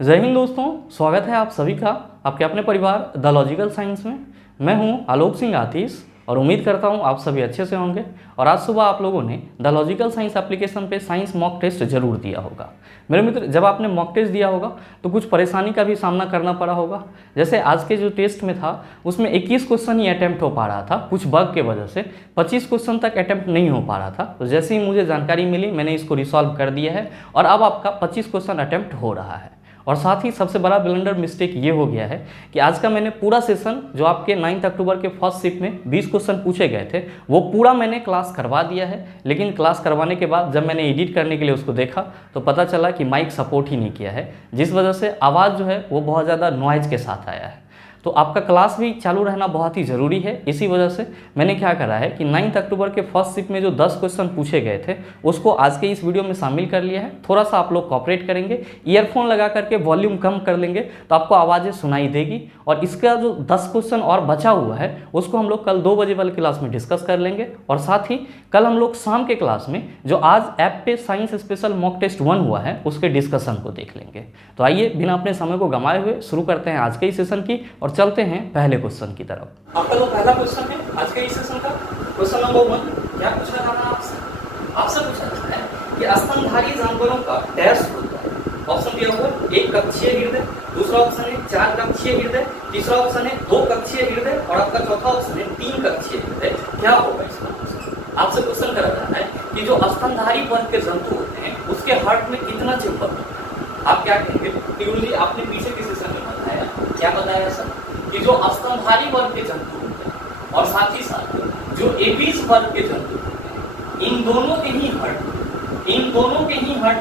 जय हिंद दोस्तों, स्वागत है आप सभी का आपके अपने परिवार द लॉजिकल साइंस में। मैं हूं आलोक सिंह आतिश और उम्मीद करता हूं आप सभी अच्छे से होंगे। और आज सुबह आप लोगों ने द लॉजिकल साइंस एप्लीकेशन पे साइंस मॉक टेस्ट जरूर दिया होगा। मेरे मित्र, जब आपने मॉक टेस्ट दिया होगा तो कुछ परेशानी का भी सामना करना पड़ा होगा। जैसे आज के जो टेस्ट में था उसमें 21 क्वेश्चन ही अटैम्प्ट हो पा रहा था, कुछ बग के वजह से 25 क्वेश्चन तक अटैम्प्ट नहीं हो पा रहा था। तो जैसे ही मुझे जानकारी मिली मैंने इसको रिसॉल्व कर दिया है और अब आपका 25 क्वेश्चन अटैम्प्ट हो रहा है। और साथ ही सबसे बड़ा ब्लंडर मिस्टेक ये हो गया है कि आज का मैंने पूरा सेशन जो आपके 9 अक्टूबर के फर्स्ट शिफ्ट में 20 क्वेश्चन पूछे गए थे वो पूरा मैंने क्लास करवा दिया है। लेकिन क्लास करवाने के बाद जब मैंने एडिट करने के लिए उसको देखा तो पता चला कि माइक सपोर्ट ही नहीं किया है, जिस वजह से आवाज़ जो है वो बहुत ज़्यादा नॉइज के साथ आया है। तो आपका क्लास भी चालू रहना बहुत ही ज़रूरी है। इसी वजह से मैंने क्या करा है कि 9 अक्टूबर के फर्स्ट शिफ्ट में जो 10 क्वेश्चन पूछे गए थे उसको आज के इस वीडियो में शामिल कर लिया है। थोड़ा सा आप लोग कॉपरेट करेंगे, ईयरफोन लगा करके वॉल्यूम कम कर लेंगे तो आपको आवाज़ें सुनाई देगी। और इसका जो 10 क्वेश्चन और बचा हुआ है उसको हम लोग कल 2 बजे वाली क्लास में डिस्कस कर लेंगे। और साथ ही कल हम लोग शाम के क्लास में जो आज ऐप पे साइंस स्पेशल मॉक टेस्ट 1 हुआ है उसके डिस्कशन को देख लेंगे। तो आइए बिना अपने समय को गंवाए हुए शुरू करते हैं आज के इस सेशन की और चलते हैं पहले क्वेश्चन की तरफ। आपका जो पहला क्वेश्चन है आज के इस सेशन का, क्वेश्चन नंबर 1 क्या पूछा जा रहा है आपसे पूछा जा रहा है कि स्तनधारी जानवरों का डैश होता है। ऑप्शन दिया हुआ है 1 कक्षीय हृदय, दूसरा ऑप्शन है 4 कक्षीय हृदय, तीसरा ऑप्शन है 2 कक्षीय हृदय और आपका चौथा ऑप्शन है 3 कक्षीय हृदय। क्या होगा इसका आंसर? आपसे क्वेश्चन करा जा रहा है कि जो स्तनधारी वर्ग के जंतु होते हैं उसके हार्ट में कितना चेंबर होता है। आप क्या कहेंगे? गुरुजी आपने पीछे के सेशन में बताया, क्या बताया सर कि जो स्तनधारी वर्ग के जंतु होते हैं और साथ ही साथ जो एबीज वर्ग के जंतु होते हैं इन दोनों के ही हार्ट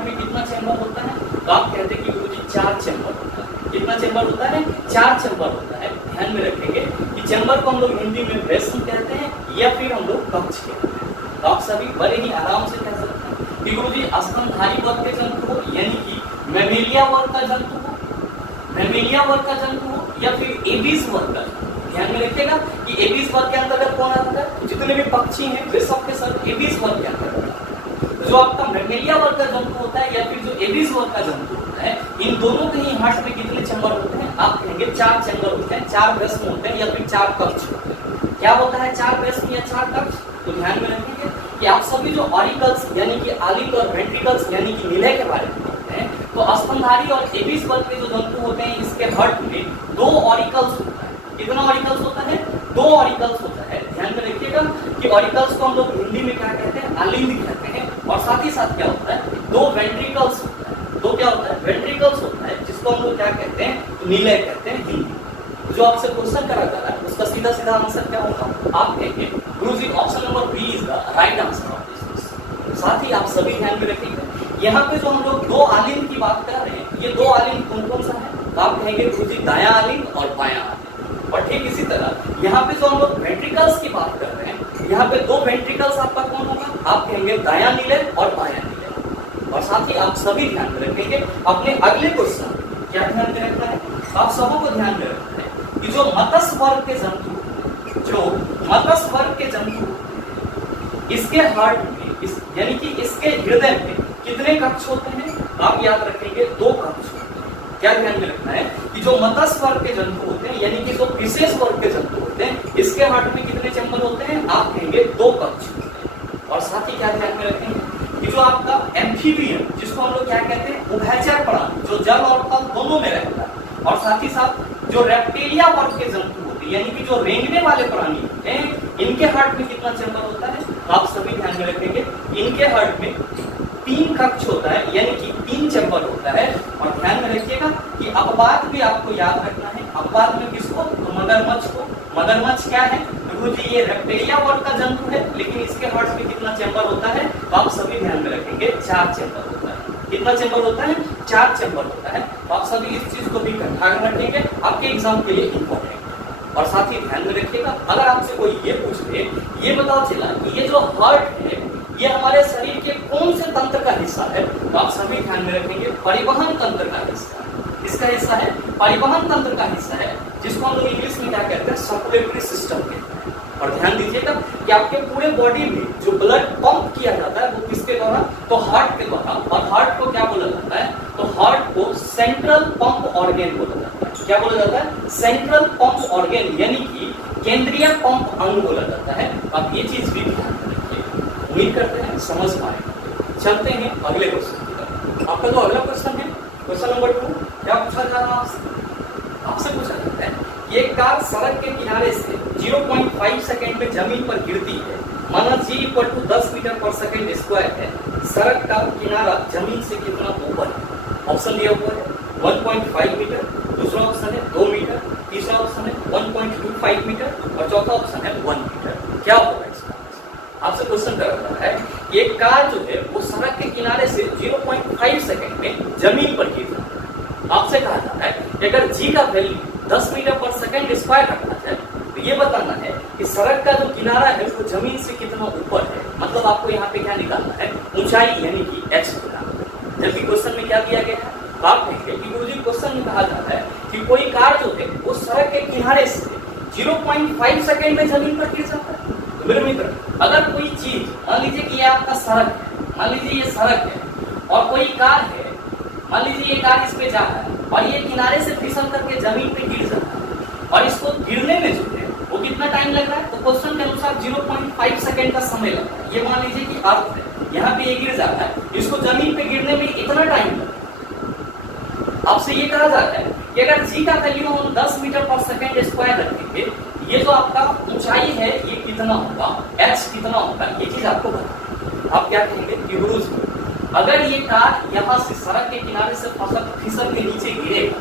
में कितना चेंबर होता है? तो आप कहते हैं कि गुरुजी 4 चेंबर होता है। कितना चेंबर होता है? 4 चेंबर होता है। ध्यान में रखेंगे कि चेंबर को हम लोग हिंदी में वेसल कहते हैं या फिर हम लोग कक्ष कहते हैं। तो आप सभी बड़े ही आराम से कह सकते हैं कि गुरुजी स्तनधारी वर्ग के जंतु हो यानी कि मैमेलिया वर्ग का जंतु हो या फिर एबीज वर्ग का। ध्यान में रखिएगा कि एबीज वर्ग के अंतर्गत कौन आता है? जितने भी पक्षी हैं वे सब के सब एबीज वर्ग के अंतर्गत। जो आपका मैमेलिया वर्ग का जंतु होता है या फिर जो एबीज वर्ग का जंतु होता है इन दोनों के ही हार्ट में कितने चेंबर होते हैं? आप कहेंगे 4 चेंबर होते हैं, 4 ब्रश्म होते हैं या फिर 4 कक्ष होते हैं। क्या होता है 4 ब्रश्म या 4 कक्ष? तो ध्यान में रखिएगा कि आप सभी जो ऑरिकल्स यानी कि आलिक और वेंट्रिकल्स यानी कि निलय के बारे में तो स्तनधारी और एबीज वर्ग के जो जंतु होते हैं इसके हार्ट में 2 ऑरिकल्स होता है। कितना ऑरिकल्स होता है? 2 ऑरिकल्स होता है। ध्यान में रखिएगा कि ऑरिकल्स को हम लोग हिंदी में क्या कहते हैं? आलिंद कहते हैं। और साथ ही साथ क्या होता है? 2 वेंट्रिकल्स होता है। 2 क्या होता है? वेंट्रिकल्स होता है, जिसको हम लोग क्या कहते हैं? निलय कहते हैं हिंदी। जो आपसे क्वेश्चन करा जा रहा है उसका सीधा सीधा आंसर क्या होगा? आप कहेंगे Guruji option number B is the right answer of this. साथ ही आप सभी ध्यान में रखिएगा यहाँ पे जो हम लोग 2 आलिंद की बात कर रहे हैं ये 2 आलिंद कौन कौन सा है? तो आप कहेंगे गुरुजी दायां आलिंद और बायां आलिंद। और ठीक इसी तरह यहाँ पे जो हम लोग वेंट्रिकल्स की बात कर रहे हैं यहाँ पे 2 वेंट्रिकल्स आपका कौन होगा? आप कहेंगे दायां निलय और बायां निलय। और साथ ही आप सभी ध्यान में रखेंगे अपने अगले क्वेश्चन क्या ध्यान में रखना है? आप सबों को ध्यान में रखना है कि जो मत्स्य वर्ग के जंतु इसके हार्ट में यानी कि इसके हृदय में कितने कक्ष होते हैं? आप याद रखेंगे 2 कक्ष होते हैं। क्या ध्यान में रखना है कि जो मत्स्य वर्ग के जंतु होते हैं यानी कि जो विशेष वर्ग के जंतु होते हैं इसके हार्ट में कितने चेंबर होते हैं? आप कहेंगे 2 कक्ष होते हैं। और साथ ही क्या ध्यान में रखेंगे कि जो आपका एम्फीबियन जिसको हम लोग क्या कहते हैं? उभयचर प्राणी, जो जल और थल दोनों में रहता है। और साथ ही साथ जो रेप्टिलिया वर्ग के जंतु होते हैं यानी कि जो रेंगने वाले प्राणी होते हैं इनके हार्ट में कितना चेंबर होता है? आप सभी ध्यान में रखेंगे इनके हार्ट में 3 कक्ष होता है यानी कि 3 चेंबर होता है। और ध्यान में रखिएगा कि अपवाद भी आपको याद रखना है। अपवाद में किसको? तो मगरमच्छ को। मगरमच्छ क्या है? गुरुजी ये रेप्टिलिया वर्ग का जंतु है लेकिन इसके हार्ट में कितना चेंबर होता है? तो आप सभी ध्यान में रखेंगे 4 चेंबर होता है। कितना चेंबर होता है? 4 चेंबर होता है। तो आप सभी इस चीज को भी ध्यान रखेंगे, आपके एग्जाम के लिए इंपॉर्टेंट। और साथ ही ध्यान में रखिएगा अगर आपसे कोई ये पूछ ले, ये बताओ चला कि ये जो हार्ट है ये हमारे शरीर के कौन से तंत्र का हिस्सा है? तो आप सभी ध्यान में रखेंगे परिवहन तंत्र का हिस्सा है। किसका हिस्सा है? परिवहन तंत्र का हिस्सा है, जिसको हम लोग इंग्लिश में क्या कहते हैं? सर्कुलेटरी सिस्टम कहते हैं। और ध्यान दीजिएगा कि आपके पूरे बॉडी में जो ब्लड पंप किया जाता है वो किसके द्वारा? तो हार्ट के द्वारा। और हार्ट को क्या बोला जाता है? तो हार्ट आपको सेंट्रल पंप ऑर्गेन बोला जाता है। क्या बोला जाता है? सेंट्रल पंप ऑर्गेन, यानी कि केंद्रीय पंप अंग बोला जाता है। अब ये चीज भी ध्यान रखिए, उम्मीद करते हैं समझ पाएंगे। चलते हैं अगले क्वेश्चन की। आपका जो अगला क्वेश्चन है, क्वेश्चन नंबर 2, क्या पूछा जा रहा है आपसे पूछा जाता है कि एक कार सड़क के किनारे से 0.5 सेकंड में जमीन पर गिरती है। माना g = 10 मीटर पर सेकंड स्क्वायर है। सड़क का किनारा जमीन से कितना ऊपर है? ऑप्शन दिया हुआ है 1.5 मीटर, दूसरा ऑप्शन है 2 मीटर, तीसरा ऑप्शन है 1.25 मीटर और चौथा ऑप्शन है 1 मीटर। क्या होगा इसका? आपसे क्वेश्चन कर रहा है कि एक कार जो है वो सड़क के किनारे से 0.5 सेकंड में जमीन पर गिरता है। आपसे कहा जाता है कि अगर g का वैल्यू 10 मीटर पर सेकंड स्क्वायर रखना है तो ये बताना है कि सड़क का जो किनारा है वो जमीन से कितना ऊपर है। मतलब आपको यहाँ पे क्या निकालना है? ऊंचाई, यानी कि h निकालना है। जबकि क्वेश्चन में क्या दिया गया है? आप कहेंगे कि गुरुजी क्वेश्चन में कहा जाता है कि कोई कार जो है वो सड़क के किनारे से 0.5 सेकंड में जमीन पर गिर जाता है। तो मेरे मित्र, अगर कोई चीज, मान लीजिए कि ये आपका सड़क है, मान लीजिए ये सड़क है और कोई कार है, मान लीजिए ये कार इस पे जा रहा है और ये किनारे से फिसल करके जमीन पे गिर जाता है और इसको गिरने में जो है वो कितना टाइम लग रहा है? तो क्वेश्चन के अनुसार 0.5 सेकंड का समय लग रहा है। ये मान लीजिए कि अर्थ है, यहाँ पे ये गिर जाता है, इसको जमीन पे गिरने में इतना टाइम लग रहा है। आपसे ये कहा जाता है कि अगर g का वैल्यू हम 10 मीटर पर सेकंड स्क्वायर रखेंगे, ये जो आपका ऊंचाई है ये कितना होगा, h कितना होगा, ये चीज आपको बताना। आप क्या कहेंगे कि गुरुजी अगर ये कार यहाँ से सड़क के किनारे से फिसल के नीचे गिरेगा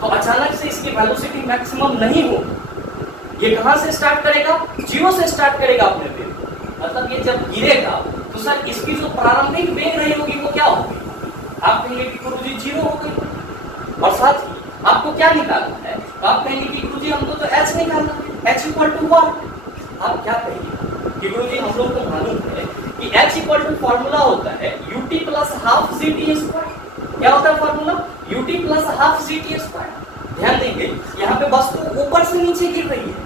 तो अचानक से इसकी वेलोसिटी मैक्सिमम नहीं होगी। ये कहां से स्टार्ट करेगा? 0 से स्टार्ट करेगा अपने वेग। मतलब ये जब गिरेगा तो सर इसकी जो प्रारंभिक वेग रही होगी वो क्या होगी? आप कहेंगे कि गुरुजी 0 हो गई। और साथ ही आपको क्या निकालना है? तो आप कहेंगे कि गुरुजी हमको तो h निकालना है, h = what? आप क्या कहेंगे कि गुरुजी हम लोग को मालूम है कि h = फॉर्मूला होता है ut + ½ gt²। क्या होता है फॉर्मूला? ut + ½ gt²। ध्यान देंगे यहाँ पे वस्तु ऊपर से नीचे गिर रही है,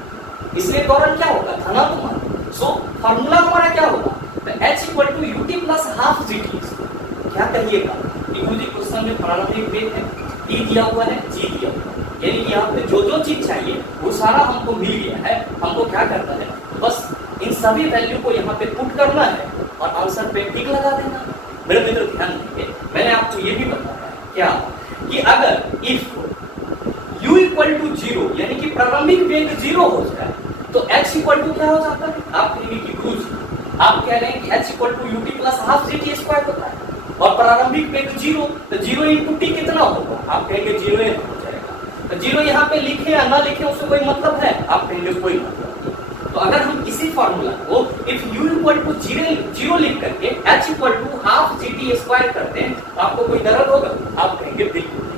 इसलिए त्वरण क्या होगा? धनात्मक। सो फॉर्मूला हमारा क्या होगा? तो h = ut + ½ gt²। क्या कहिएगा कि गुरुजी क्वेश्चन में प्रारंभिक वेग है, t दिया हुआ है, g दिया हुआ है, यानी कि यहाँ पे जो जो चीज चाहिए वो सारा हमको मिल गया है। हमको क्या करना है? बस इन सभी वैल्यू को यहाँ पे पुट करना है और आंसर पे टिक लगा देना। मेरे मित्र ध्यान दीजिए, मैंने आपको ये भी बताया क्या कि अगर इफ u = 0 यानी कि प्रारंभिक वेग 0 हो जाए तो h = क्या हो जाता है? आप कहेंगे कि गुरुजी आप कह रहे हैं कि h = ut + ½ gt² होता है और प्रारंभिक वेग 0, तो 0 × t कितना होगा? आप कहेंगे 0 हो जाएगा। तो 0 यहाँ पे लिखे या ना लिखे उससे कोई मतलब है? आप कहेंगे कोई मतलब। तो अगर हम इसी फॉर्मूला को इफ u = 0 लिख करके h = ½ gt² करते हैं तो आपको कोई दर्द होगा? आप कहेंगे बिल्कुल नहीं।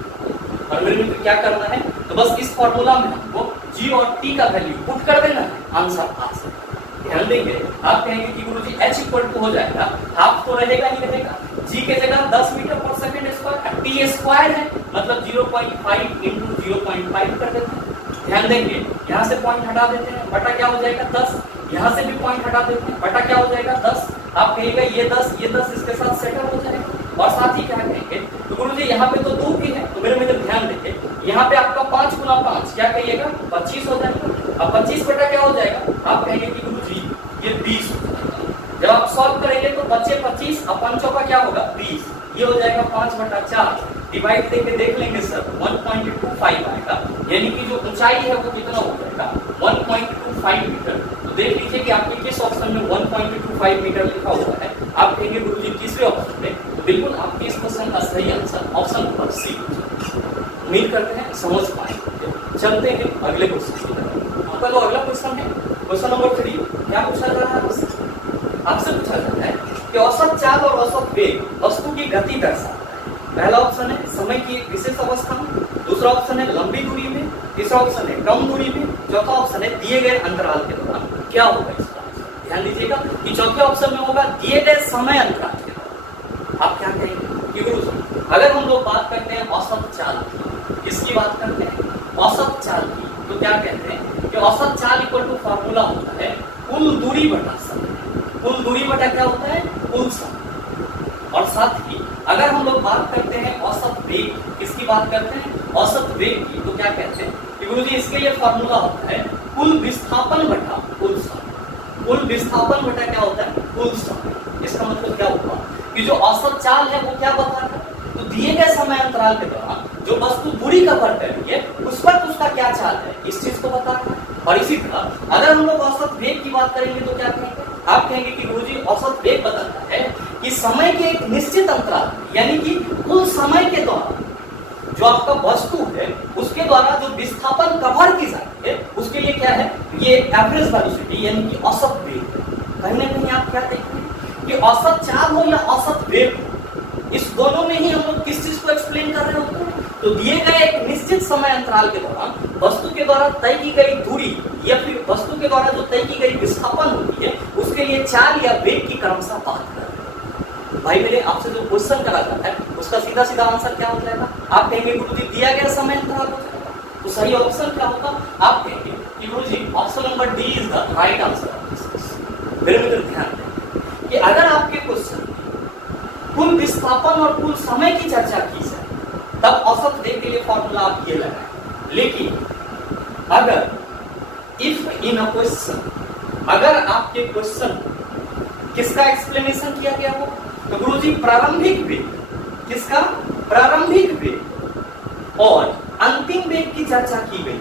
और मेरे मित्र क्या करना है? तो बस इस फॉर्मूला में हमको g और t का वैल्यू पुट कर देना है, आंसर आ सकता है। ध्यान देंगे, आप कहेंगे कि गुरुजी h = हो जाएगा, हाफ तो रहेगा ही रहेगा, g के जगह 10 मीटर पर सेकंड स्क्वायर, t स्क्वायर है मतलब 0.5 × 0.5 कर देते हैं। ध्यान देंगे यहाँ से पॉइंट हटा देते हैं, बटा क्या हो जाएगा? 10। यहाँ से भी पॉइंट हटा देते हैं, बटा क्या हो जाएगा? 10। आप कहेंगे ये 10 इसके साथ सेटल हो जाएगा। और साथ ही क्या कहेंगे? तो गुरुजी यहाँ पे तो 2 भी है, तो मेरे मित्र ध्यान देंगे यहाँ पे आपका 5 × 5 क्या कहिएगा? 25 हो जाएगा। अब 25 बटा क्या हो जाएगा? आप कहेंगे कि गुरुजी ये 20 हो जाएगा। जब आप सॉल्व करेंगे तो बच्चे 25 और 5 का क्या होगा? 20। ये हो जाएगा 5/4। डिवाइड देके देख लेंगे सर 1.25 आएगा, यानी कि जो ऊंचाई है वो कितना हो जाएगा? 1.25 मीटर। तो देख लीजिए कि आपके किस ऑप्शन में 1.25 मीटर लिखा हुआ है। आप कहेंगे गुरुजी तीसरे ऑप्शन में, तो बिल्कुल आपके इस क्वेश्चन का सही आंसर ऑप्शन नंबर सी। उम्मीद करते हैं समझ पाएंगे। चलते हैं अगले क्वेश्चन की तरफ। आपका जो अगला क्वेश्चन है, क्वेश्चन नंबर 3, क्या पूछा जा रहा है आपसे पूछा जाता है कि औसत चाल और औसत वेग वस्तु की गति दर्शाता है। पहला ऑप्शन है समय की एक विशेष अवस्था में, दूसरा ऑप्शन है लंबी दूरी में, तीसरा ऑप्शन है कम दूरी में, चौथा ऑप्शन है दिए गए अंतराल के दौरान। क्या होगा इसका? ध्यान दीजिएगा कि चौथे ऑप्शन में होगा दिए गए समय अंतराल के दौरान। आप क्या कहेंगे कि गुरुजी अगर हम लोग बात करते हैं औसत चाल की, किसकी बात करते हैं? औसत चाल की। तो क्या कहते हैं कि औसत चाल = फॉर्मूला होता है कुल दूरी बटा समय। कुल दूरी बटा क्या होता है? कुल समय। और साथ ही अगर हम लोग बात करते हैं औसत वेग, किसकी बात करते हैं? औसत वेग की, तो क्या कहते हैं कि गुरुजी इसके लिए फॉर्मूला होता है कुल विस्थापन बटा कुल समय। कुल विस्थापन बटा क्या होता है? कुल समय। इसका मतलब क्या होगा कि जो औसत चाल है वो क्या बता रहा है? तो दिए गए समय अंतराल के दौरान जो वस्तु दूरी कवर कर रही है उस पर उसका क्या चाल है, इस चीज को बता रहा है। और इसी तरह अगर हम लोग औसत वेग की बात करेंगे तो क्या कहेंगे? आप कहेंगे कि गुरुजी औसत वेग बताता है कि समय के एक निश्चित अंतराल यानी कि कुल समय के दौरान जो आपका वस्तु है उसके द्वारा जो विस्थापन कवर की जाती है उसके लिए क्या है? ये एवरेज वेलोसिटी यानी कि औसत वेग। कहीं ना कहीं आप क्या देखते हैं कि औसत चाल हो या औसत वेग हो, इस दोनों में ही हम लोग किस चीज को एक्सप्लेन कर रहे होते हैं? तो दिए गए एक निश्चित समय अंतराल के दौरान वस्तु के द्वारा तय की गई दूरी या फिर वस्तु के द्वारा जो तय की गई विस्थापन होती है उसके लिए चाल या वेग की क्रमशः बात कर रहे हैं। भाई मेरे आपसे जो क्वेश्चन करा जाता है उसका सीधा सीधा आंसर क्या हो जाएगा? आप कहेंगे गुरुजी दिया गया समय अंतराल हो जाएगा, तो सही ऑप्शन क्या होगा? आप कहेंगे कि Guruji option number D is the right answer. मेरे मित्र ध्यान दें कि अगर आपके क्वेश्चन कुल विस्थापन और कुल समय की चर्चा की जाए तब औसत वेग के लिए फॉर्मूला आप ये लगाएं। लेकिन अगर इफ इन अ क्वेश्चन, अगर आपके क्वेश्चन किसका एक्सप्लेनेशन किया गया हो तो गुरुजी प्रारंभिक वेग, किसका? प्रारंभिक वेग और अंतिम वेग की चर्चा की गई।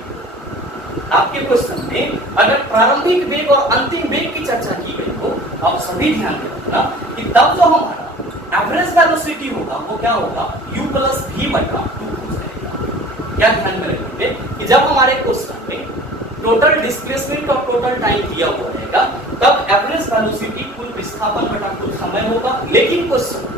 आपके क्वेश्चन में अगर प्रारंभिक वेग और अंतिम वेग की चर्चा की गई हो आप सभी ध्यान रखना कि तब जो हमारा एवरेज वेलोसिटी होगा वो क्या होगा? u प्लस v बटा 2 हो जाएगा। क्या ध्यान में रखेंगे कि जब हमारे क्वेश्चन में टोटल डिस्प्लेसमेंट और टोटल टाइम दिया हुआ रहेगा तब एवरेज वेलोसिटी कुल विस्थापन बटा कुल समय होगा। लेकिन क्वेश्चन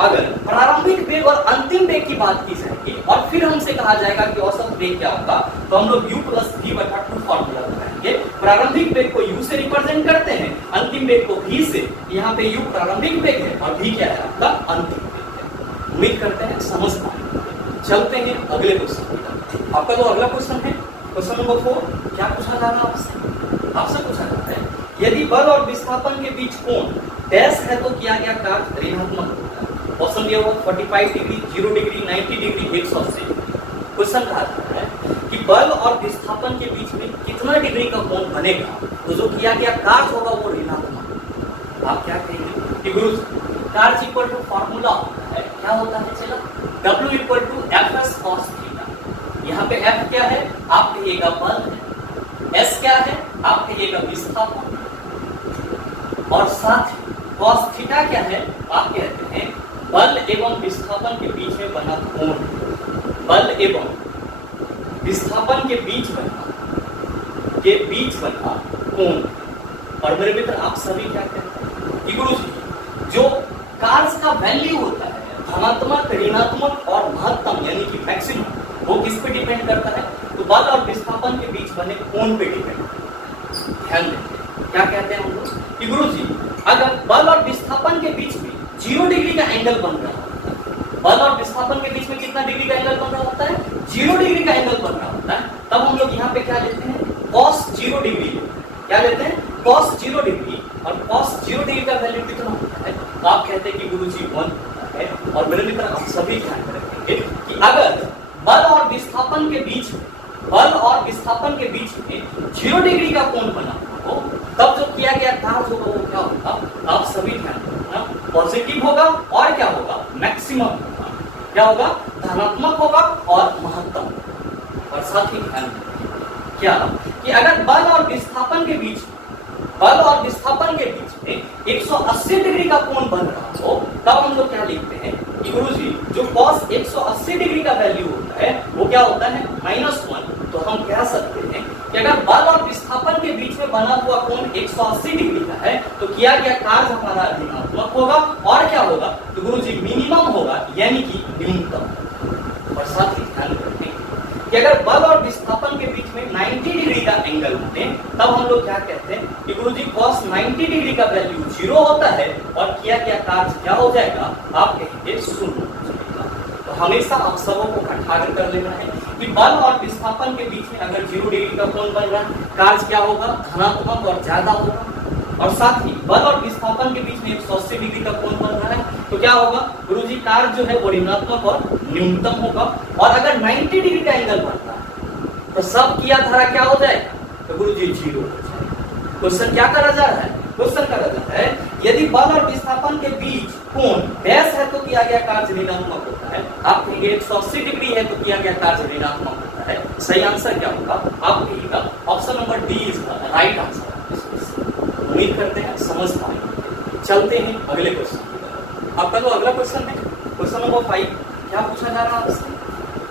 अगर प्रारंभिक वेग और अंतिम वेग की बात की जाएगी और फिर हमसे कहा जाएगा कि औसत वेग क्या होगा तो हम लोग u प्लस v बटा 2 फॉर्मूला लगाएंगे। प्रारंभिक वेग को u से रिप्रेजेंट करते हैं, अंतिम वेग को v से। यहाँ पे u प्रारंभिक वेग है और v क्या है? आपका अंतिम वेग है। उम्मीद करते हैं समझ पाए। चलते हैं अगले क्वेश्चन की। आपका जो अगला क्वेश्चन है क्वेश्चन नंबर 4, क्या पूछा जा रहा है आपसे? आपसे पूछा जा रहा है यदि बल और विस्थापन के बीच कोण डैश है तो किया गया कार्य ऋणात्मक होता है। ऑप्शन दिया हुआ 45 degree, 0 degree, 90 degree, 180 degree. Question कहा जाता है कि बल और विस्थापन के बीच में कितना डिग्री का कोण बनेगा तो जो किया गया कार्य होगा वो ऋणात्मक। आप क्या कहेंगे कि गुरु कार्य इक्वल टू फॉर्मूला होता है, क्या होता है? चलो W equal to Fs cos theta. यहाँ पे F क्या है? आप कहिएगा बल है। S क्या है? आप कहिएगा विस्थापन। और साथ ही cos थीटा क्या है? आप कहते हैं बल एवं विस्थापन के बीच में बना कोण। बल एवं विस्थापन के बीच बना कोण। और मेरे मित्र आप सभी क्या कहते हैं कि गुरुजी जो कार्य का वैल्यू होता है धनात्मक, ऋणात्मक और महत्तम यानी कि मैक्सिमम वो किस पे डिपेंड करता है? तो बल और विस्थापन के बीच बने कोण पे डिपेंड करता है। ध्यान दें क्या कहते हैं हम लोग कि गुरुजी अगर बल और विस्थापन के बीच में 0 डिग्री का एंगल बन रहा होता है, बल और विस्थापन के बीच में कितना डिग्री का एंगल बन रहा होता है? 0 डिग्री का एंगल बन रहा होता है। तब हम लोग यहाँ पे क्या लेते हैं? cos 0 degree. क्या लेते हैं? cos 0 degree. और cos 0 डिग्री का वैल्यू कितना होता है? तो आप कहते हैं कि गुरुजी 1 होता है। और मेरे मित्र आप सभी ध्यान में रखेंगे कि अगर बल और विस्थापन के बीच में 0 डिग्री का कोण बना हो तब जो किया गया कार्य होगा वो क्या होगा? आप सभी ध्यान रखना, पॉजिटिव होगा और क्या होगा? मैक्सिमम होगा। क्या होगा? धनात्मक होगा और महत्तम। और साथ ही ध्यान क्या कि अगर बल और विस्थापन के बीच में 180 डिग्री का कोण बन रहा हो तब हम लोग क्या लिखते हैं कि गुरुजी जो cos 180 डिग्री का वैल्यू होता है वो क्या होता है? -1। तो हम कह सकते हैं कि अगर बल और विस्थापन के बीच में बना हुआ कोण 180 डिग्री का है तो किया गया कार्य हमारा ऋणात्मक होगा और क्या होगा? तो गुरुजी मिनिमम होगा यानी कि न्यूनतम। और साथ ही ध्यान रखें कि अगर बल और विस्थापन के बीच में 90 डिग्री का एंगल बने तब हम लोग क्या कहते हैं कि गुरुजी cos 90 डिग्री का वैल्यू 0 होता है और किया गया कार्य क्या हो जाएगा? आप कहेंगे 0 हो जाएगा। तो हमेशा आप सबों को इकट्ठा कर लेना है कि बल और विस्थापन के बीच में अगर 0 डिग्री का कोण बन रहा है कार्य क्या होगा? धनात्मक और ज्यादा होगा। और साथ ही बल और विस्थापन के बीच में 180 डिग्री का कोण बन रहा है तो क्या होगा गुरुजी, कार्य जो है वो ऋणात्मक और न्यूनतम होगा। और अगर 90 डिग्री का एंगल बनता है तो सब किया धारा क्या हो जाएगा, तो गुरुजी 0 हो जाएगा। क्वेश्चन क्या करा जा रहा है, क्वेश्चन करा जा रहा है यदि बल और विस्थापन के बीच कोण डैश है तो किया गया कार्य ऋणात्मक होता है। आप कहेंगे 180 डिग्री है तो किया गया कार्य ऋणात्मक होता है। सही आंसर क्या होगा, आप कहिएगा option number D is the right answer. उम्मीद करते हैं समझ पाएंगे। चलते हैं अगले क्वेश्चन। आपका जो अगला क्वेश्चन है क्वेश्चन नंबर 5, क्या पूछा जा रहा है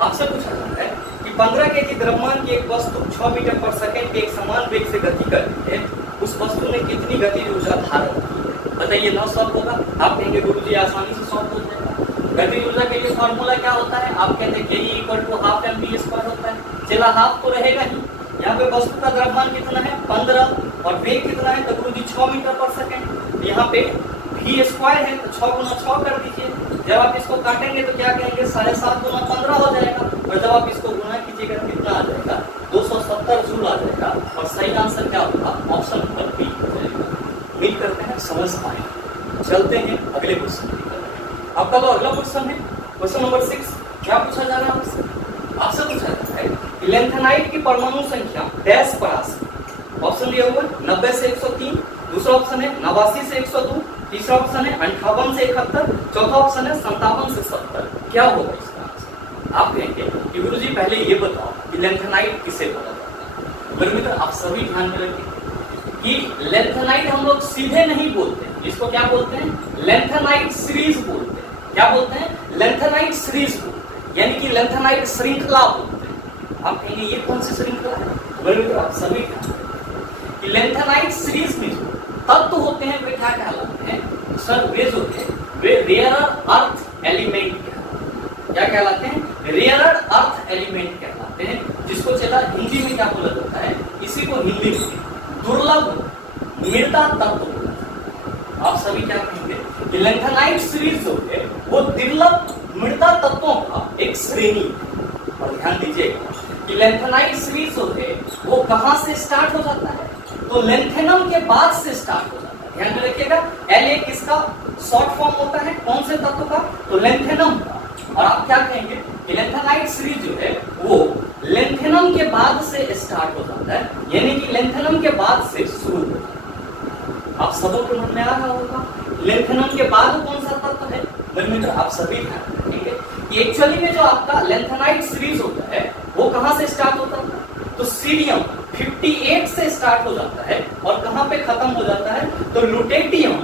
आपसे पूछा जा रहा है कि 15 केजी द्रव्यमान की एक वस्तु 6 मीटर पर सेकंड के एक समान वेग से गति करती है, उस वस्तु ने कितनी गतिज ऊर्जा धारण की है। बताइए ना सॉल्व होगा। आप कहेंगे गुरुजी आसानी से सॉल्व हो जाएगा। गतिज ऊर्जा के लिए फॉर्मूला क्या होता है, आप कहते हैं Ke equal to half mv² होता है। चला हाफ तो रहेगा ही, यहाँ पे वस्तु का द्रव्यमान कितना है 15 और वेग कितना है, तो गुरुजी 6 मीटर पर सेकंड। यहाँ पे v² है तो 6 गुना 6 कर दीजिए। जब आप इसको काटेंगे तो क्या कहेंगे 7.5 गुना 15 हो जाएगा, और जब आप इसको गुना कीजिएगा कितना आ जाएगा 270 जूल आ जाएगा। और सही आंसर क्या होगा, ऑप्शन नंबर बी हो जाएगा। उम्मीद करते हैं समझ पाए। चलते हैं अगले क्वेश्चन की तरफ। आपका जो अगला क्वेश्चन है क्वेश्चन नंबर 6, क्या पूछा जा रहा है आपसे पूछा जा रहा है कि लैंथेनाइट की परमाणु संख्या डैश पर आसी। ऑप्शन दिया हुआ 90 से 103, दूसरा ऑप्शन है 89 से 102, तीसरा ऑप्शन है 58 से 71, चौथा ऑप्शन है 57 से 70। क्या होगा इसका आंसर। आप कहेंगे कि गुरुजी पहले ये बताओ कि लैंथेनाइट किसे बोला जाता है। मेरे मित्र आप सभी ध्यान में रखें कि लैंथेनाइट हम लोग सीधे नहीं बोलते हैं, इसको क्या बोलते हैं, लैंथेनाइट सीरीज बोलते हैं। क्या बोलते हैं, लैंथेनाइट सीरीज बोलते हैं, यानी कि लैंथेनाइट श्रृंखला बोलते हैं। आप कहेंगे ये कौन सी श्रृंखला है। मेरे मित्र आप सभी ध्यान रखें कि लैंथेनाइट सीरीज में जो तत्व होते हैं वे क्या कहलाते हैं सर, वे जो है वे रेयरर अर्थ एलिमेंट क्या कहलाते हैं, रेयरर अर्थ एलिमेंट कहलाते हैं, जिसको चला हिंदी में क्या बोला जाता है, इसी को हिंदी में दुर्लभ मृदा तत्व बोला जाता है। आप सभी क्या कहेंगे कि लैंथेनाइट सीरीज जो है वो दुर्लभ मृदा तत्वों का एक श्रेणी है। और ध्यान दीजिएगा कि लैंथेनाइट सीरीज जो है वो कहां से स्टार्ट हो जाता है, तो लैंथेनम के बाद से स्टार्ट हो जाता है। ध्यान में रखिएगा La किसका शॉर्ट फॉर्म होता है, कौन से तत्व का, तो लैंथेनम का। और आप क्या कहेंगे कि लैंथेनाइट सीरीज जो है वो लैंथेनम के बाद से स्टार्ट हो जाता है, यानी कि लैंथेनम के बाद से शुरू हो जाता है। आप सबों के मन में आ रहा होगा लैंथेनम के बाद कौन सा तत्व है। मेरे मित्र आप सभी ध्यान रखेंगे कि एक्चुअली में जो आपका लैंथेनाइट सीरीज होता है वो कहां से स्टार्ट होता है, तो सीरियम 58 से स्टार्ट हो जाता है और कहां पे खत्म हो जाता है, तो लुटेटियम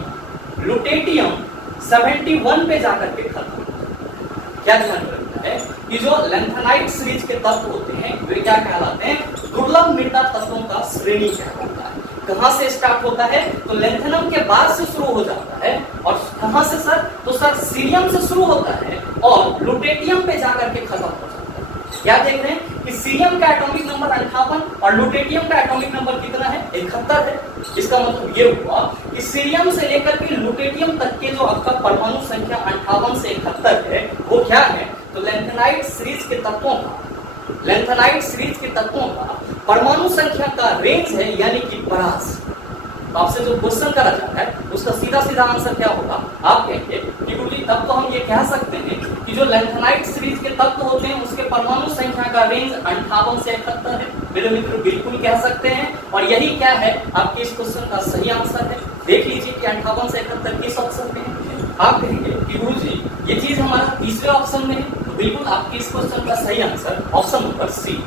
71 पे जाकर के खत्म हो जाता है। क्या ध्यान रखना है कि जो लैंथेनाइट सीरीज के तत्व होते हैं वे क्या कहलाते हैं, दुर्लभ मृदा तत्वों का श्रेणी कहलाता है। कहां से स्टार्ट होता है, तो लैंथेनम के बाद से शुरू हो जाता है। और कहां से सर, तो सर सीरियम से शुरू होता है और लुटेटियम पे जाकर के खत्म हो जाता है। क्या देख रहे हैं कि सीरियम का एटॉमिक नंबर 58 और लुटेटियम का एटॉमिक नंबर कितना है, 71 है। इसका मतलब ये हुआ कि सीरियम से लेकर के लुटेटियम तक के जो आपका परमाणु संख्या 58 से 71 है वो क्या है, तो लैंथेनाइट सीरीज के तत्वों का, लैंथेनाइट सीरीज के तत्वों का परमाणु संख्या का रेंज है, यानी कि परास। आपसे जो क्वेश्चन करा जाता है उसका सीधा सीधा आंसर क्या होगा, आप कहेंगे कि गुरुजी तब तो हम ये कह सकते हैं कि जो लैंथेनाइट सीरीज के तत्व होते हैं उसके परमाणु संख्या का रेंज 58 से 71 है। मेरे मित्र बिल्कुल कह सकते हैं, और यही क्या है आपके इस क्वेश्चन का सही आंसर है। देख लीजिए कि 58 से 71 किस ऑप्शन में है। आप कहेंगे कि गुरुजी ये चीज हमारा तीसरे ऑप्शन में है, तो बिल्कुल आपके इस क्वेश्चन का सही आंसर ऑप्शन नंबर सी।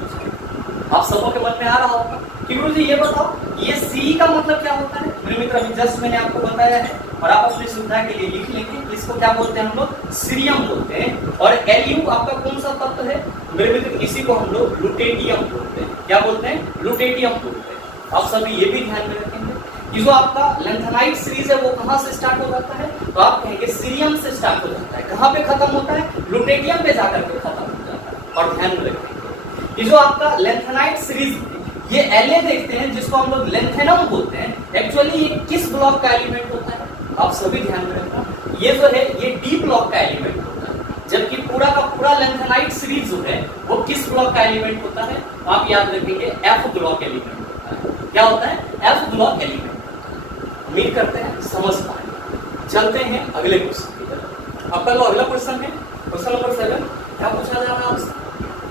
आप सबों के मन में आ रहा होगा कि गुरुजी ये बताओ ये सी का मतलब क्या होता है। मेरे मित्र अभी जस्ट मैंने आपको बताया है और आप अपनी सुविधा के लिए लिख लेंगे। इसको क्या बोलते हैं हम लोग, सीरियम बोलते हैं। और Lu आपका कौन सा तत्व है, मेरे मित्र इसी को हम लोग लुटेटियम बोलते हैं। क्या बोलते हैं, लुटेटियम बोलते हैं। आप सभी ये भी ध्यान में रखेंगे कि जो आपका लैंथेनाइट सीरीज है वो कहां से स्टार्ट हो जाता है, तो आप कहेंगे सीरियम से स्टार्ट हो जाता है। कहां पे खत्म होता है, लुटेटियम पे जाकर के खत्म हो जाता है। और ध्यान में रखेंगे कि जो आपका लैंथेनाइट सीरीज ये La देखते हैं जिसको हम लोग लैंथेनम बोलते हैं, एक्चुअली ये किस ब्लॉक का एलिमेंट होता है, आप सभी ध्यान में रखना। ये जो है ये डी ब्लॉक का एलिमेंट होता है, जबकि पूरा का पूरा लैंथेनाइट सीरीज जो है वो किस ब्लॉक का एलिमेंट होता है, आप याद रखेंगे एफ ब्लॉक एलिमेंट होता है। क्या होता है, एफ ब्लॉक एलिमेंट। उम्मीद करते हैं समझ पाए। चलते हैं अगले क्वेश्चन की तरफ। आपका जो अगला क्वेश्चन है, क्वेश्चन नंबर 7, क्या पूछा जा रहा है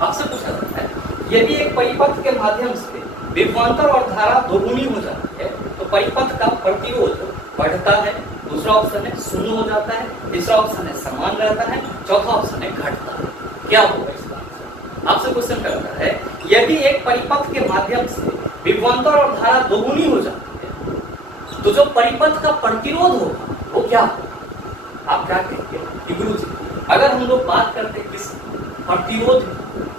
आपसे पूछा जाता है, यदि एक परिपथ के माध्यम से विभवांतर और धारा दोगुनी हो जाती है तो परिपथ का प्रतिरोध बढ़ता है, दूसरा ऑप्शन है शून्य हो जाता है, तीसरा ऑप्शन है समान रहता है, चौथा ऑप्शन है घटता है। क्या होगा इसका आंसर? आपसे क्वेश्चन करता है, यदि एक परिपथ के माध्यम से विभवांतर और धारा दोगुनी हो जाती है तो जो परिपथ का प्रतिरोध होगा वो क्या होगा? आप क्या कहेंगे गुरु जी? अगर हम लोग बात करते हैं किस प्रतिरोध,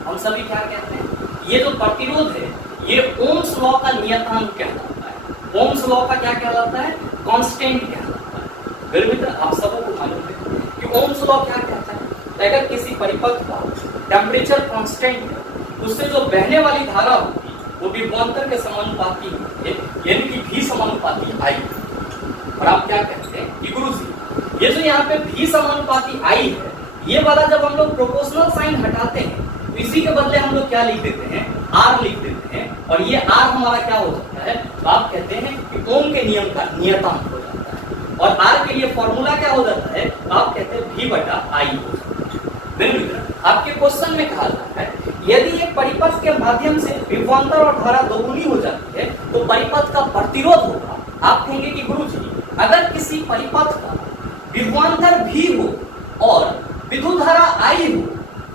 हम सभी क्या कहते हैं, ये जो प्रतिरोध है ये ओम्स लॉ का नियतांक कहलाता है। ओम्स लॉ का क्या कहलाता है? कांस्टेंट कहलाता है। मेरे मित्र आप सबों को मालूम है कि ओम्स लॉ क्या कहता है, अगर किसी परिपथ का टेम्परेचर कांस्टेंट है उससे जो बहने वाली धारा होगी वो विभवांतर के समानुपाती है, यानी कि भी समानुपाती आई। और आप क्या कहते हैं कि गुरु जी ये जो यहाँ पे भी समानुपाती आई है, ये वाला जब हम लोग प्रोपोर्शनल साइन हटाते हैं तो इसी के बदले हम लोग क्या लिख देते हैं? आर लिख देते हैं, और ये आर हमारा क्या हो जाता है? तो आप कहते हैं कि ओम के नियम का नियतांक हो जाता है, और आर के लिए फॉर्मूला क्या हो जाता है? तो आप कहते हैं भी बटा आई हो जाता है। मेरे मित्र आपके क्वेश्चन में कहा जाता है, यदि एक परिपथ के माध्यम से विभवांतर और धारा दोगुनी हो जाती है तो परिपथ का प्रतिरोध होगा। आप कहेंगे कि गुरु जी अगर किसी परिपथ का विभवांतर भी हो और विद्युत धारा आई हो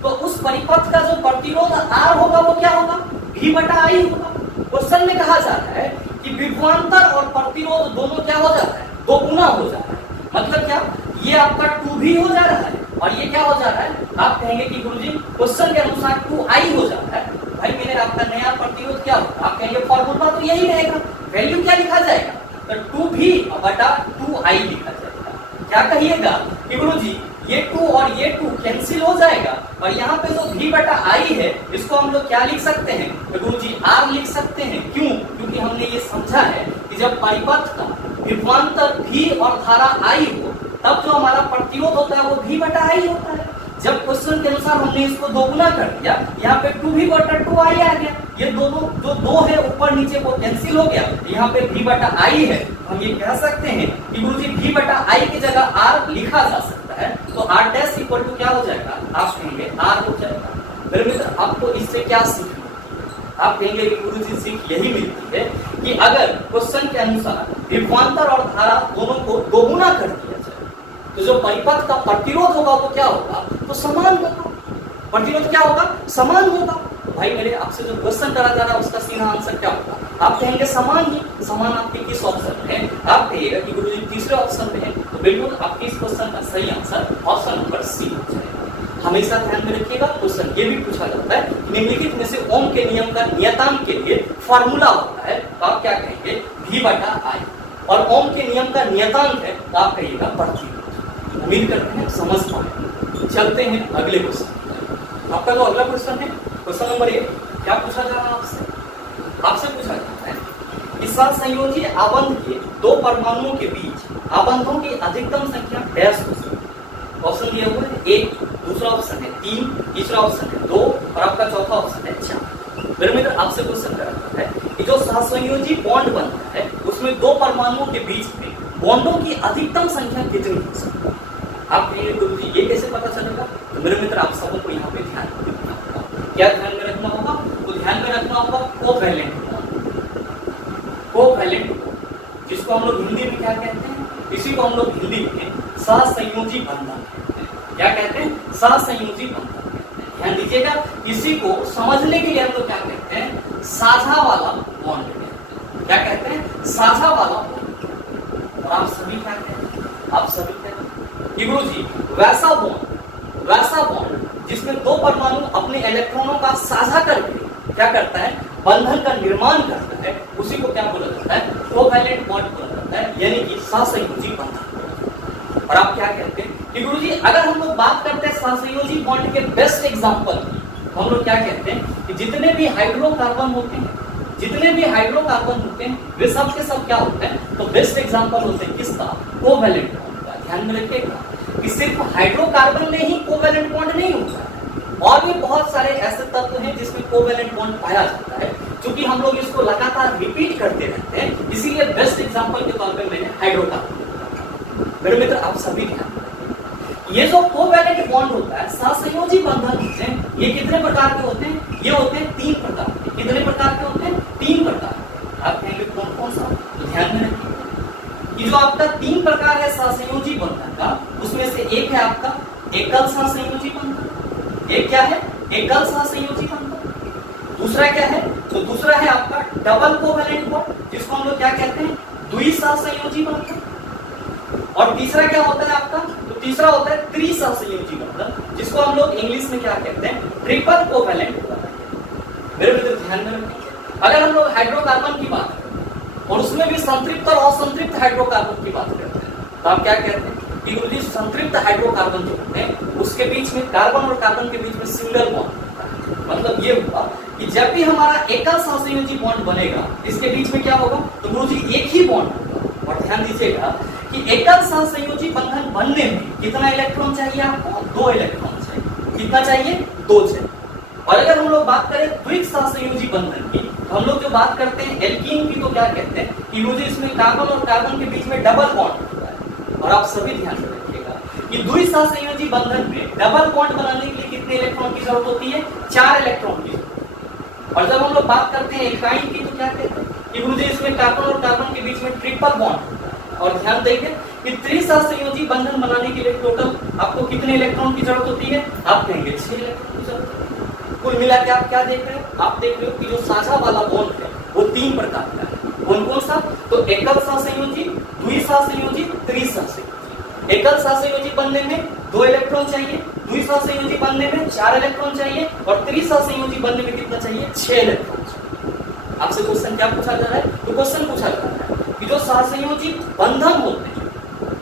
तो उस परिपथ का जो प्रतिरोध आर होगा वो क्या होगा? भी बटा आई होगा। क्वेश्चन में कहा जा रहा है कि विभवांतर और प्रतिरोध दोनों क्या हो जाता है? दो गुना हो जाता है। मतलब क्या? ये आपका 2v हो जा रहा है और ये क्या हो जा रहा है? आप कहेंगे कि गुरुजी क्वेश्चन के अनुसार 2i हो जाता है। भाई मेरे आपका नया प्रतिरोध क्या होगा? आप कहेंगे फॉर्मूला तो यही रहेगा, वैल्यू क्या लिखा जाएगा? तो 2v बटा 2i लिखा जाएगा। क्या कहिएगा कि गुरुजी ये 2 और ये 2 कैंसिल हो जाएगा, और यहाँ पे जो v बटा i है इसको हम लोग क्या लिख सकते हैं? तो गुरुजी r लिख सकते हैं। क्यों? क्योंकि हमने ये समझा है कि जब परिपथ का विभवांतर v और धारा i हो तब जो हमारा प्रतिरोध होता है वो v बटा i होता है। जब क्वेश्चन के अनुसार हमने इसको दोगुना कर दिया, यहाँ पे 2v बटा 2i आ गया, ये दोनों जो दो है ऊपर नीचे वो कैंसिल हो गया, यहाँ पे v बटा i है। हम ये कह सकते हैं कि गुरुजी v बटा i की जगह r लिखा जा सकता है, तो r डैश इक्वल टू क्या हो जाएगा? आप कहेंगे r हो जाएगा। मेरे मित्र आपको इससे क्या सीख मिलती है? आप कहेंगे कि गुरुजी सीख यही मिलती है कि अगर क्वेश्चन के अनुसार विभवांतर और धारा दोनों को दोगुना कर दिया जाए तो जो परिपथ का प्रतिरोध होगा वो क्या होगा? तो समान होगा। प्रतिरोध क्या होगा? समान होगा। भाई मेरे आपसे जो क्वेश्चन करा जा रहा है उसका सीधा आंसर क्या होगा? आप कहेंगे समान ही। समान आपके किस ऑप्शन में है? आप कहिएगा कि गुरुजी तीसरे ऑप्शन में है, तो बिल्कुल आपके इस क्वेश्चन का सही आंसर ऑप्शन नंबर सी हो जाएगा। हमेशा ध्यान में रखिएगा, क्वेश्चन ये भी पूछा जाता है निम्नलिखित में से ओम के नियम का नियतांक के लिए फॉर्मूला होता है, तो आप क्या कहेंगे? v बटा आई। और ओम के नियम का नियतांक है तो आप कहिएगा प्रतिरोध। उम्मीद करते हैं समझ पाए। चलते हैं अगले क्वेश्चन। आपका जो अगला क्वेश्चन है क्वेश्चन नंबर 1, क्या पूछा जा रहा है आपसे? आपसे पूछा जाता है कि सहसंयोजी आबंध के दो परमाणुओं के बीच आबंधों की अधिकतम संख्या डैश हो सकती है। ऑप्शन दिया हुआ है 1, दूसरा ऑप्शन है 3, तीसरा ऑप्शन है 2 और आपका चौथा ऑप्शन है 4। मेरे मित्र आपसे क्वेश्चन करता है कि जो सहसंयोजी बॉन्ड बनता है उसमें दो परमाणुओं के बीच में बॉन्डों की अधिकतम संख्या कितनी हो सकती है? आप कहेंगे गुरुजी ये कैसे पता चलेगा? तो मेरे मित्र आप सबको को यहाँ पे ध्यान रखना होगा। क्या ध्यान में रखना होगा? तो ध्यान में रखना होगा कोवैलेंट बॉन्ड। कोवैलेंट बॉन्ड जिसको हम लोग हिंदी में क्या कहते हैं? इसी को हम लोग हिंदी में सहसंयोजी बंधन कहते हैं। क्या कहते हैं? सहसंयोजी बंधन। ध्यान दीजिएगा, इसी को समझने के लिए हम लोग क्या कहते हैं? साझा वाला बॉन्ड कहते हैं। क्या कहते हैं? साझा वाला बॉन्ड। और आप सभी क्या कहते हैं? आप सभी कहते हैं कि गुरुजी वैसा बॉन्ड जिसमें दो परमाणु अपने इलेक्ट्रॉनों का साझा करके क्या करता है? बंधन का निर्माण करता है, उसी को क्या बोला जाता है? कोवैलेंट बॉन्ड बोला जाता है, यानी कि सहसंयोजी बंधन। और आप क्या कहते हैं कि गुरुजी अगर हम लोग बात करते हैं सहसंयोजी बॉन्ड के बेस्ट एग्जांपल, हम लोग क्या कहते हैं कि जितने भी हाइड्रोकार्बन होते हैं वे सब के सब क्या होते हैं? तो बेस्ट एग्जांपल होते हैं किसका? कोवैलेंट बॉन्ड का। ध्यान में रखिएगा कि सिर्फ हाइड्रोकार्बन में ही कोवैलेंट बॉन्ड नहीं होता है, और भी बहुत सारे ऐसे तत्व हैं जिसमें कोवैलेंट बॉन्ड पाया जाता है। क्योंकि हम लोग इसको लगातार रिपीट करते रहते हैं, इसीलिए बेस्ट एग्जांपल के तौर पे मैंने हाइड्रोकार्बन। मेरे मित्र आप सभी ध्यान, ये जो कोवैलेंट बॉन्ड होता है, सहसंयोजी बंधन होते हैं, ये कितने प्रकार के होते हैं? ये होते हैं 3 प्रकार के। कितने प्रकार के होते हैं? 3 प्रकार। आप कहेंगे कौन कौन सा? तो ध्यान में रखिए कि जो आपका 3 प्रकार है सहसंयोजी बंधन का, उसमें से एक है आपका एकल सहसंयोजी बंधन। एक क्या है? एकल सहसंयोजी बंधन। दूसरा क्या है? तो दूसरा है आपका डबल कोवैलेंट बॉन्ड, जिसको हम लोग क्या कहते हैं? द्विसहसंयोजी बंधन। और तीसरा क्या होता है आपका? तो तीसरा होता है त्रिसहसंयोजी बंधन, जिसको हम लोग इंग्लिश में क्या कहते हैं? Triple covalent bond. मेरे मित्र ध्यान में रखें, अगर हम लोग हाइड्रोकार्बन की बात करें और उसमें भी संतृप्त और असंतृप्त हाइड्रोकार्बन की बात करते हैं, तो आप क्या कहते हैं कि गुरुजी संतृप्त हाइड्रोकार्बन जो होते हैं उसके बीच में कार्बन और कार्बन के बीच में सिंगल बॉन्ड होता है। मतलब ये हुआ कि जब भी हमारा एकल सहसंयोजी बॉन्ड बनेगा, इसके बीच में क्या होगा? तो गुरुजी एक ही बॉन्ड होगा। और ध्यान दीजिएगा कि एकल सहसंयोजी बंधन बनने में कितना इलेक्ट्रॉन चाहिए आपको? 2 इलेक्ट्रॉन चाहिए। कितना चाहिए? 2 चाहिए। और अगर हम लोग बात करें द्विक सहसंयोजी बंधन की, तो हम लोग जो बात करते हैं एल्कीन की, तो क्या कहते हैं कि मुझे इसमें कार्बन और कार्बन के बीच में डबल बॉन्ड होता है। और आप सभी ध्यान में रखिएगा कि द्विसहसंयोजी बंधन में डबल बॉन्ड बनाने के लिए कितने इलेक्ट्रॉन की जरूरत होती है? 4 इलेक्ट्रॉन की जरूरत। और जब हम लोग बात करते हैं एल्काइन की, तो क्या कहते हैं कि मुझे इसमें कार्बन और कार्बन के बीच में ट्रिपल बॉन्ड होता है। और ध्यान देंगे कि त्रिसहसंयोजी बंधन बनाने के लिए टोटल आपको कितने इलेक्ट्रॉन की जरूरत होती है? आप कहेंगे 6 इलेक्ट्रॉन की जरूरत होती है। कुल मिला के आप क्या देख रहे हो? आप देख रहे हो कि जो साझा वाला बॉन्ड है वो 3 प्रकार का है। कौन कौन सा? तो एकल सहसंयोजी, द्विसहसंयोजी, त्रिसहसंयोजी। एकल सहसंयोजी बनने में 2 इलेक्ट्रॉन चाहिए, द्विसहसंयोजी बनने में 4 इलेक्ट्रॉन चाहिए, और त्रिसहसंयोजी बनने में कितना चाहिए? 6 इलेक्ट्रॉन चाहिए। आपसे क्वेश्चन क्या पूछा जा रहा है? तो क्वेश्चन पूछा जा रहा है कि जो सहसंयोजी बंधन होते हैं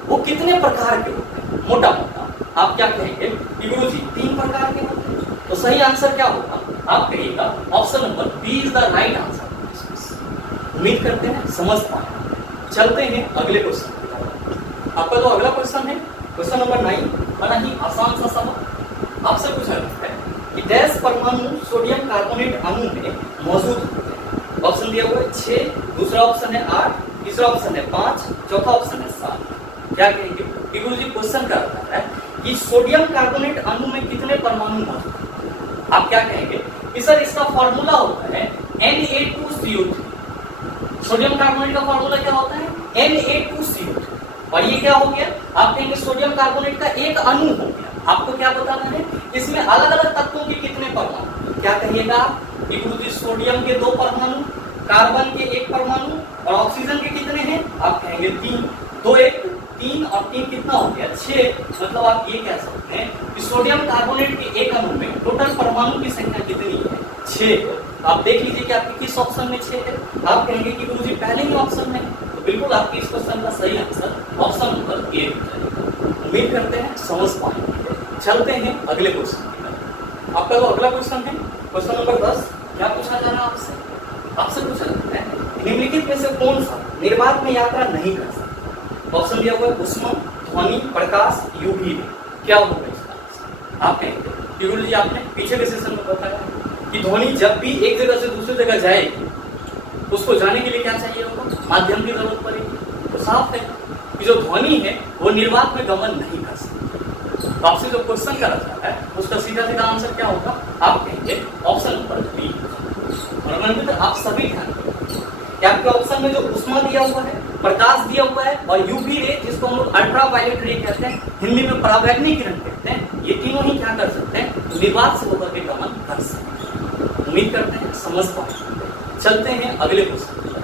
वो कितने प्रकार के होते हैं? मोटा मोटा आप क्या कहेंगे कि गुरुजी 3 प्रकार के होते हैं। तो सही आंसर क्या होगा? आप कहिएगा option number B is the right answer. उम्मीद करते हैं समझ पाए। चलते हैं अगले क्वेश्चन की तरफ। आपका जो अगला क्वेश्चन है, क्वेश्चन नंबर 9, बड़ा ही आसान सा सवाल। आपसे पूछा जाता है कि डैश परमाणु सोडियम कार्बोनेट अणु में मौजूद होते हैं। ऑप्शन दिया हुआ है 6, दूसरा ऑप्शन है 8, तीसरा ऑप्शन है 5, चौथा ऑप्शन है 7। क्या कहेंगे कि गुरुजी क्वेश्चन क्या होता है कि सोडियम कार्बोनेट अणु में कितने परमाणु मौजूद हैं? आप क्या कहेंगे कि सर इसका फॉर्मूला होता है Na2CO3। सोडियम कार्बोनेट का फॉर्मूला क्या होता है? Na2CO3। और ये क्या हो गया? आप कहेंगे सोडियम कार्बोनेट का एक अणु हो गया। आपको क्या बताना है? इसमें अलग अलग तत्वों के कितने परमाणु? क्या कहिएगा आप कि गुरुजी सोडियम के 2 परमाणु, कार्बन के 1 परमाणु, और ऑक्सीजन के कितने हैं? आप कहेंगे 3। 2 1 3 और 3 कितना हो गया? 6। मतलब आप ये कह सकते हैं कि सोडियम कार्बोनेट के एक अणु में टोटल परमाणु की संख्या कितनी है? 6। आप देख लीजिए कि आपके किस ऑप्शन में 6 है। आप कहेंगे कि मुझे पहले ही ऑप्शन में, तो बिल्कुल आपके इस क्वेश्चन का सही आंसर ऑप्शन नंबर ए हो जाएगा। उम्मीद करते हैं समझ पाएंगे। चलते हैं अगले क्वेश्चन की तरफ। आपका जो अगला क्वेश्चन है, क्वेश्चन नंबर 10, क्या पूछा जा रहा है आपसे? आपसे पूछा जाता है निम्नलिखित में से कौन सा निर्वात में यात्रा नहीं कर सकता? ऑप्शन दिया हुआ है उष्मा, ध्वनि, प्रकाश, यूवी रे। क्या होगा इसका आंसर? आप कहेंगे कि गुरु जी आपने पीछे के सेशन में बताया कि ध्वनि जब भी एक जगह से दूसरी जगह जाएगी, उसको जाने के लिए क्या चाहिए होगा? माध्यम की जरूरत पड़ेगी। तो साफ है कि जो ध्वनि है वो निर्वात में गमन नहीं कर सकती। तो आपसे जो क्वेश्चन करा जाता है उसका सीधा सीधा आंसर क्या होगा? आप कहेंगे ऑप्शन नंबर बी। और मित्र आप सभी ध्यान रखें कि आपके ऑप्शन में जो उष्मा दिया हुआ है, प्रकाश दिया हुआ है, और यूवी रे जिसको हम लोग अल्ट्रावायलेट रे कहते हैं, हिंदी में परावैंगनी किरण कहते हैं, ये तीनों ही क्या कर सकते हैं? निर्वात से होकर के गमन कर सकते हैं। उम्मीद करते हैं समझ पाए। चलते हैं अगले क्वेश्चन।